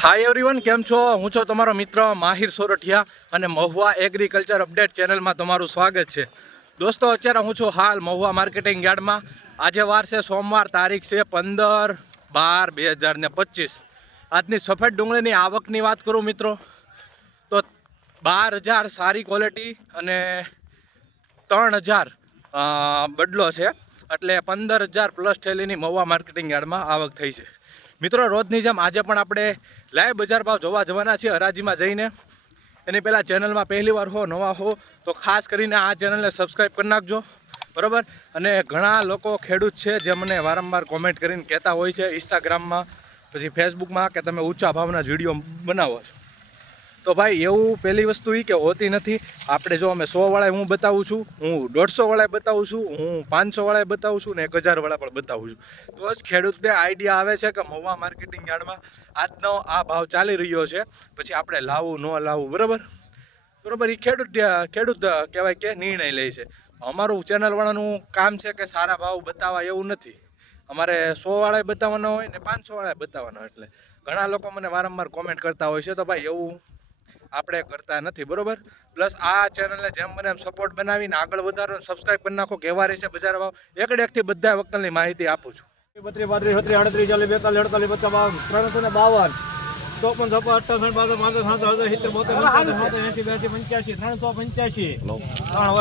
Hi everyone, કેમ છો? હું છું તમારો મિત્ર માહિર સોરઠિયા અને મહુવા એગ્રીકલ્ચર અપડેટ ચેનલમાં તમારું સ્વાગત છે. દોસ્તો, અત્યારે હું છું હાલ મહુવા માર્કેટિંગ યાર્ડમાં. આજે વાર છે સોમવાર, તારીખ છે 15/12/2025. આજની સફેદ ડુંગળીની આવકની વાત કરું મિત્રો તો 12,000 સારી ક્વોલિટી અને 3,000 બદલો છે, એટલે 15,000 પ્લસ થેલીની મહુવા માર્કેટિંગ યાર્ડમાં આવક થઈ છે. મિત્રો, રોજની જેમ આજે પણ આપણે લાઈવ બજાર ભાવ જોવા જવાના છીએ હરાજીમાં જઈને. એની પહેલાં ચેનલમાં પહેલી વાર હો, નવા હો તો ખાસ કરીને આ ચેનલને સબસ્ક્રાઈબ કરી નાખજો, બરાબર. અને ઘણા લોકો ખેડૂત છે જે મને વારંવાર કોમેન્ટ કરીને કહેતા હોય છે ઇન્સ્ટાગ્રામમાં, પછી ફેસબુકમાં, કે તમે ઊંચા ભાવના વિડીયો બનાવો છો. તો ભાઈ, એવું પહેલી વસ્તુ એ કે હોતી નથી. આપણે જો અમે 100 વાળા હું બતાવું છું, હું 150 વાળા બતાવું છું, હું 500 વાળા બતાવું છું ને 1000 વાળા પણ બતાવું છું. તો જ ખેડૂતને આઈડિયા આવે છે કે મહુવા માર્કેટિંગ યાર્ડમાં આજનો આ ભાવ ચાલી રહ્યો છે, પછી આપણે લાવવું ન લાવવું, બરાબર. એ ખેડૂત કહેવાય કે નિર્ણય લે છે. અમારું ચેનલવાળાનું કામ છે કે સારા ભાવ બતાવવા, એવું નથી. અમારે 100 વાળા બતાવવાનો હોય ને 500 વાળા બતાવવાનો. એટલે ઘણા લોકો મને વારંવાર કોમેન્ટ કરતા હોય છે. તો ભાઈ, એવું આપણે કરતા નથી, બરોબર. પ્લસ આ ચેનલને જેમ બને એમ સપોર્ટ બનાવીને આગળ વધારો, સબસ્ક્રાઈબ કરી નાખો. કેવા રહેશે બજાર ભાવ એકથી બધા વકલની માહિતી આપું છું. 32, 33, 38, 40, 42, 43, 352, 54,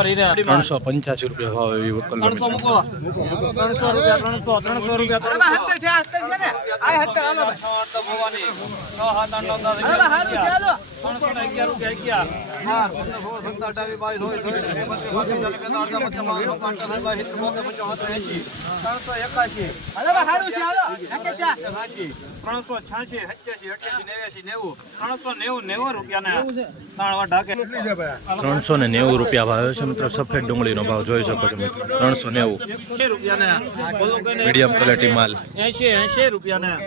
58, 385 રૂપિયા ભાવ એવી વકલ. 390 રૂપિયા ભાવ છે મિત્રો. સફેદ ડુંગળીનો ભાવ જોઈ શકો છો મિત્રો, 390 મીડિયમ ક્વોલિટી માલ. 80 રૂપિયા.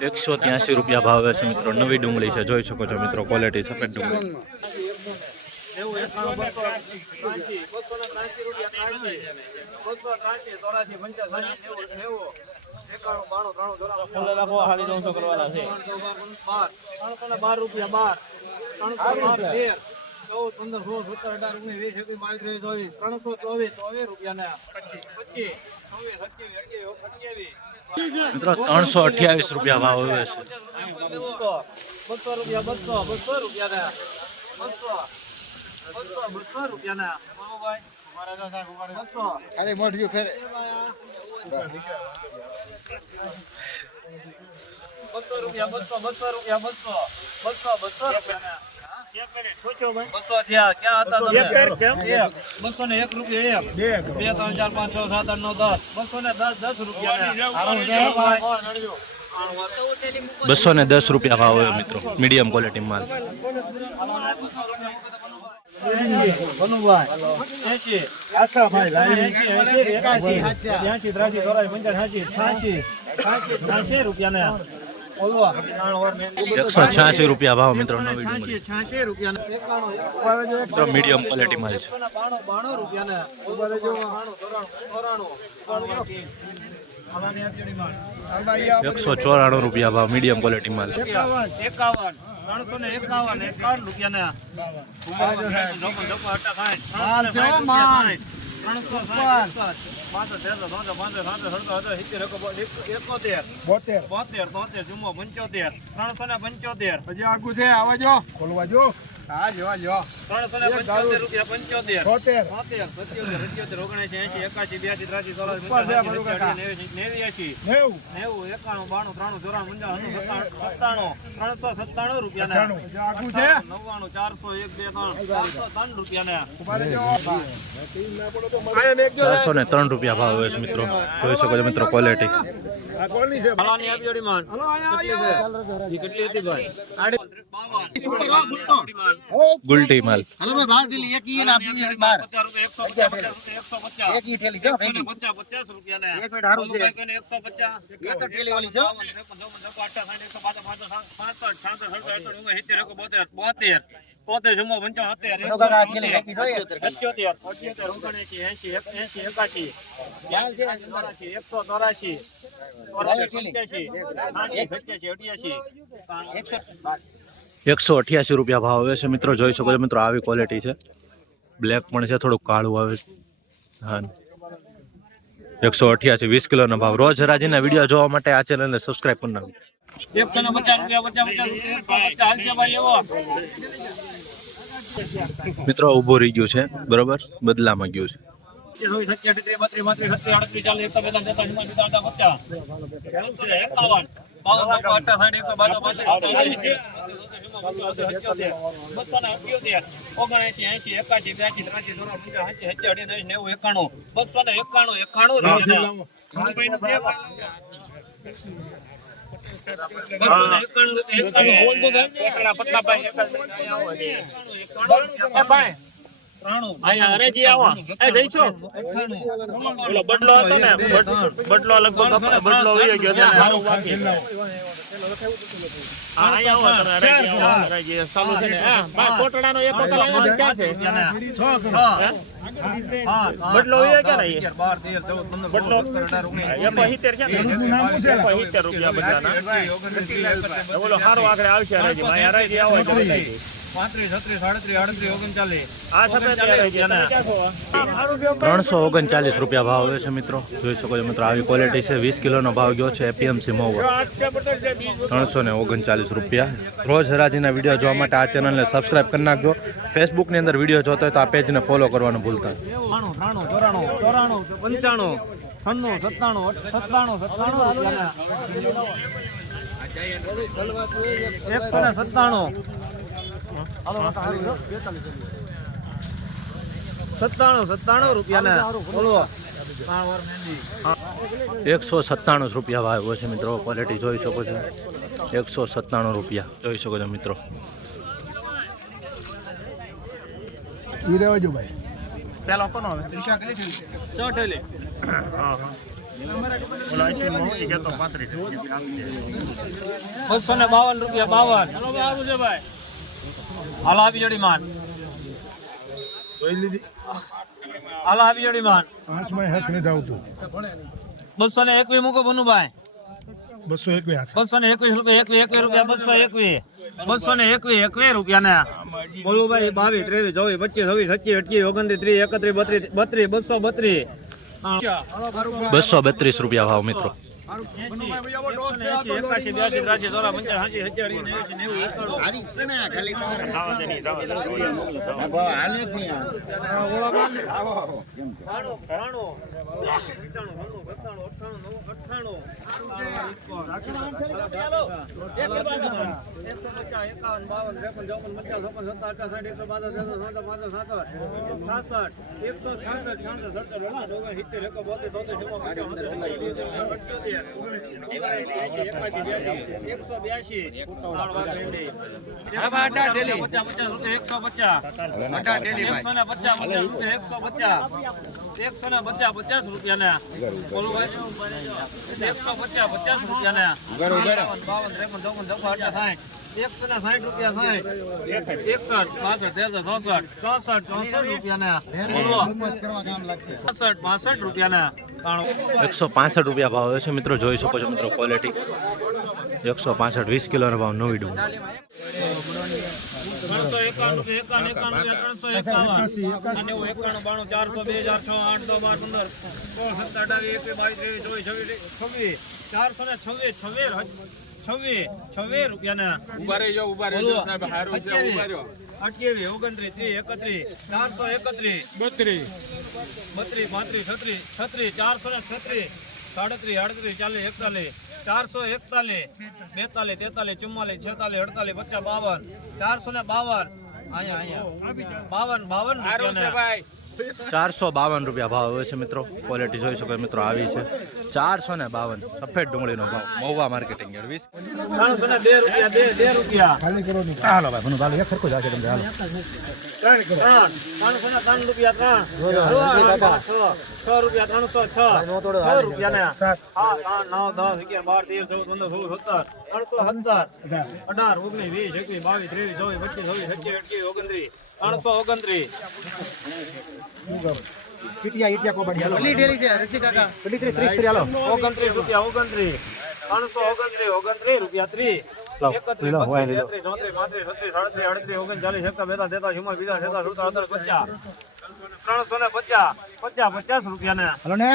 183 રૂપિયા ભાવ છે મિત્રો. નવી ડુંગળી છે, જોઈ શકો છો મિત્રો, ક્વોલિટી સફેદ ડુંગળી. 328 રૂપિયા ભાવ આવે છે. 200 રૂપિયા. અરે મોઢું ફેરે 200 રૂપિયા. 201 રૂપિયા. 2, 3, 4, 5, 6, 7, 8, 9, 10. 10 રૂપિયા. 210 રૂપિયા ભાવ હોય મિત્રો, મીડિયમ ક્વોલિટી માલ. 186 રૂપિયા. 186 રૂપિયા ભાવ મિત્રો, નવી ડુંગળી. 86 રૂપિયા. મિત્રો મીડિયમ ક્વોલિટી માલ છે. 92 રૂપિયા. 194 રૂપિયા ભાવ, મીડિયમ ક્વોલિટી માલ. 51 રૂપિયા. 375. હજી આગું છે, આવે જો ખોલવા જો. હા, જોવા જો. 375 રૂપિયા. 75, 77, 77, 77, 79, 80, 81, 82, 83, રૂપિયા. 403 રૂપિયા ભાવ હોય છે મિત્રો, જોઈ શકો છો મિત્રો, ક્વોલિટી. કેટલી હતી ભાઈ? ગુલટી માલ હાલો ભાઈ બહાર થેલી એક ઈ ને આપી બહાર 150 એક ઈ થેલી જો ભેગી 50 રૂપિયા ને એક મિનિટ હારું છે 150 એક જ થેલી વાળી છો 188 રૂપિયા ભાવ આવે છે મિત્રો, જોઈ શકો છો મિત્રો, આવી ક્વોલિટી છે. બ્લેક પણ છે, થોડુંક કાળું આવે છે. હા, 188 20 કિલોનો ભાવ. રોજ હરાજીના વિડીયો જોવા માટે આ ચેનલને સબસ્ક્રાઇબ કરી નાખજો. 150 મિત્રો ઊભું રહી ગયું છે, બરોબર, બદલામાં ગયું છે. બદલો લગભગ બદલો વહી ગયો છે. કોટડાનો એક વખત આવ્યો છે, ક્યાં છે? બદલો વહી ગયો ને બદલો 70 છે ને 70 રૂપિયા બધાના. બોલો સારું આગળ આવશે હરાજી. માયા હરાજી આવો એટલે 35 36 37 38 39 આ સફેદ હરાજી અને 339 રૂપિયા ભાવ આવે છે મિત્રો, જોઈ શકો છો મિત્રો, આવી ક્વોલિટી છે. 20 કિલોનો ભાવ ગયો છે એપીએમસી મહુવા, 339 રૂપિયા. રોજ હરાજીના વિડીયો જોવા માટે આ ચેનલને સબસ્ક્રાઇબ કરી નાખજો. ફેસબુકની અંદર વિડીયો જોતો હોય તો આ પેજને ફોલો કરવાનું ભૂલતા નહીં. 97 રૂપિયા બોલો. 197 રૂપિયા ભાવ હોય છે મિત્રો, ક્વોલિટી જોઈ શકો છો. 197 રૂપિયા જોઈ શકો છો મિત્રો. પેલો કોનો હવે? ત્રિશા કેટલી છે? 6 ઠેલી. હા હા. ઓલા 80 માં હોય કે તો 35 રૂપિયા. 252 રૂપિયા 52. હાલો ભાઈ આવું છે ભાઈ. હાલો આપી જોડી માન. જોઈ લીધી. હાલો આપી જોડી માન. 5 માં હેક નથી આવતું. 221 મૂકો બનુભાઈ. 221 221 રૂપિયા 21 રૂપિયા 221 221 રૂપિયા ને બોલું ભાઈ 22 23 24 25 26 27 28 29 30 31 32 232 રૂપિયા ભાવ મિત્રો. 81 82 83 84 રૂપિયા 165 રૂપિયા ભાવ આવે છે મિત્રો, જોઈ શકો છો મિત્રો, ક્વોલિટી 165 20 કિલોનો ભાવ. નવી ડુંગળી 26 રૂપિયા ઉભા રહી જાઓ સાહેબ. હારું છે, ઉભા રહ્યો. 28 29 30 31 431 32 32 33 34 36 37 38 40 41 42 43 44 45 46 47 48 50 52 452 અહીંયા 52 52 રૂપિયા. 452 રૂપિયા ભાવ આવે છે મિત્રો. ક્વોલિટી જોઈ શકો મિત્રો આવી છે 452 સફેદ ડુંગળીનો ભાવ મહુવા માર્કેટિંગ યાર્ડ 2 રૂપિયા ખાલી કરો નહીં. હાલો ભાઈ ભનું ભાલો એક સરખું જ આવશે તમને હાલો. 3 રૂપિયા 6 રૂપિયા 306 રૂપિયા ને 7 હા 9 10 11 12 13 14 15 16 17 18 19 20 21 22 23 24 25 26 ઈટિયા ઈટિયા કોબડી હાલો કેટલી ડેલી છે રસી કાકા 29 રૂપિયા 29 રૂપિયા 30 રૂપિયા ને હાલો ને 52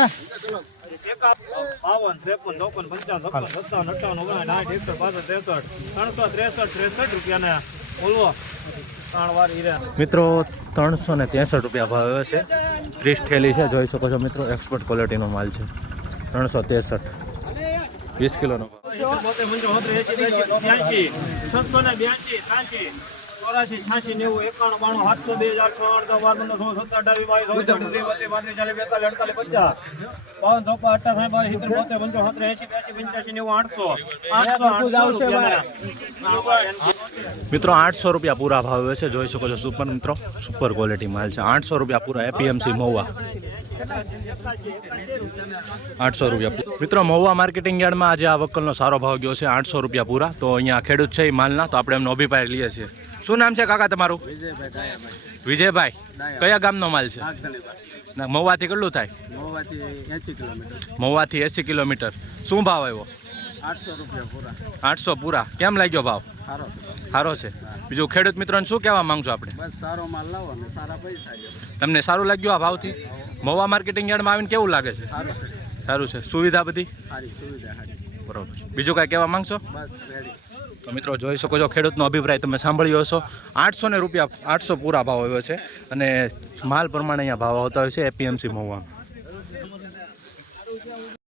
53 54 55 57 58 રૂપિયા ને બોલવો મિત્રો 363 રૂપિયા ભાવ આવે છે. 30 થેલી છે જોઈ શકો છો મિત્રો. એક્સપોર્ટ ક્વોલિટીનો માલ છે. 363 20 કિલોનો ભાવ. 800 મિત્રો 800 રૂપિયા પૂરા ભાવ આવે છે જોઈ શકો છો. સુપર મિત્રો સુપર ક્વોલિટી માલ છે. 800 રૂપિયા પૂરા એપીએમસી મહુવા. 800 રૂપિયા મિત્રો મહુવા માર્કેટિંગ યાર્ડમાં આજે આ વકલનો સારો ભાવ ગયો છે 800 રૂપિયા પૂરા. તો અહીંયા ખેડૂત છે એ માલના તો આપણે એમનો અભિપ્રાય લઈએ છીએ. શું નામ છે કાકા તમારું? વિજયભાઈ. કયા ગામનો માલ છે? ના મહુવાથી કેટલું થાય? મહુવાથી 80 કિલોમીટર. શું ભાવ આવ્યો? 800 પૂરા. કેમ લાગ્યો ભાવ? સારો છે. બીજું ખેડૂત મિત્રોને શું કહેવા માંગશો આપણે? તમને સારું લાગ્યું આ ભાવથી? મહુવા માર્કેટિંગ યાર્ડમાં આવીને કેવું લાગે છે? સારું છે. સુવિધા બધી બરોબર. બીજું કાંઈ કહેવા માંગશો? તો મિત્રો જોઈ શકો છો ખેડૂતનો અભિપ્રાય તમે સાંભળ્યો હશો. 800 પૂરા ભાવ આવ્યો છે અને માલ પ્રમાણે અહીંયા ભાવ આવતા હોય છે એપીએમસી મહુવામાં.